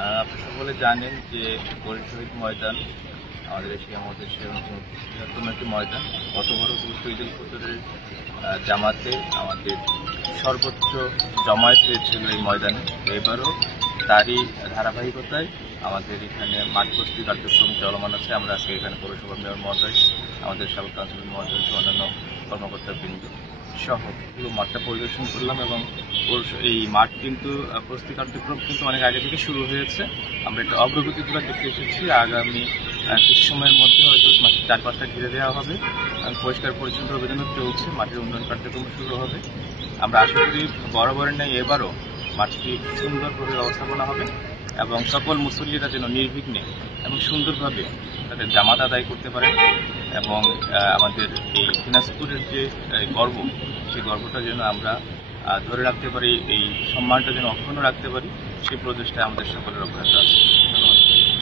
আপনারা সকলে জানেন যে শহীদ ময়দান আমাদের এশিয়ার মধ্যে বৃহত্তম একটি ময়দান। গত বড় ঈদ উল ফিতরের জামাতে আমাদের সর্বোচ্চ জমায়েত হয়েছিল এই ময়দানে। এবারও তারই ধারাবাহিকতায় আমাদের এখানে মাঠ প্রস্তুতি কার্যক্রম চলমান আছে। আমরা আজকে এখানে পৌরসভা মেয়র মহোদয়, আমাদের সাবেক কাউন্সিলর মহোদয়, অন্যান্য কর্মকর্তাবৃন্দ সহ পুরো মাঠটা পরিদর্শন করলাম এবং এই মাঠ কিন্তু প্রস্তুতি কার্যক্রম কিন্তু অনেক আগে থেকে শুরু হয়েছে। আমরা একটা অগ্রগতিগুলো দেখতে এসেছি। আগামী কিছু সময়ের মধ্যে হয়তো মাঠের চারপাশটা ঘিরে দেওয়া হবে, পরিষ্কার পরিচ্ছন্ন অভিযানও চলছে, মাঠের উন্নয়ন কার্যক্রম শুরু হবে। আমরা আশা করি বরাবরের ন্যায় এবারও মাঠটি সুন্দরভাবে ব্যবস্থাপনা হবে এবং সকল মুসল্লিরা যেন নির্বিঘ্নে এবং সুন্দরভাবে তাদের জামাত আদায় করতে পারে এবং আমাদের এই দিনাজপুরের যে গর্ব, সেই গর্বটা যেন আমরা ধরে রাখতে পারি, এই সম্মানটা যেন অক্ষুণ্ণ রাখতে পারি, সেই প্রচেষ্টায় আমাদের সকলের অগ্রসর আছে।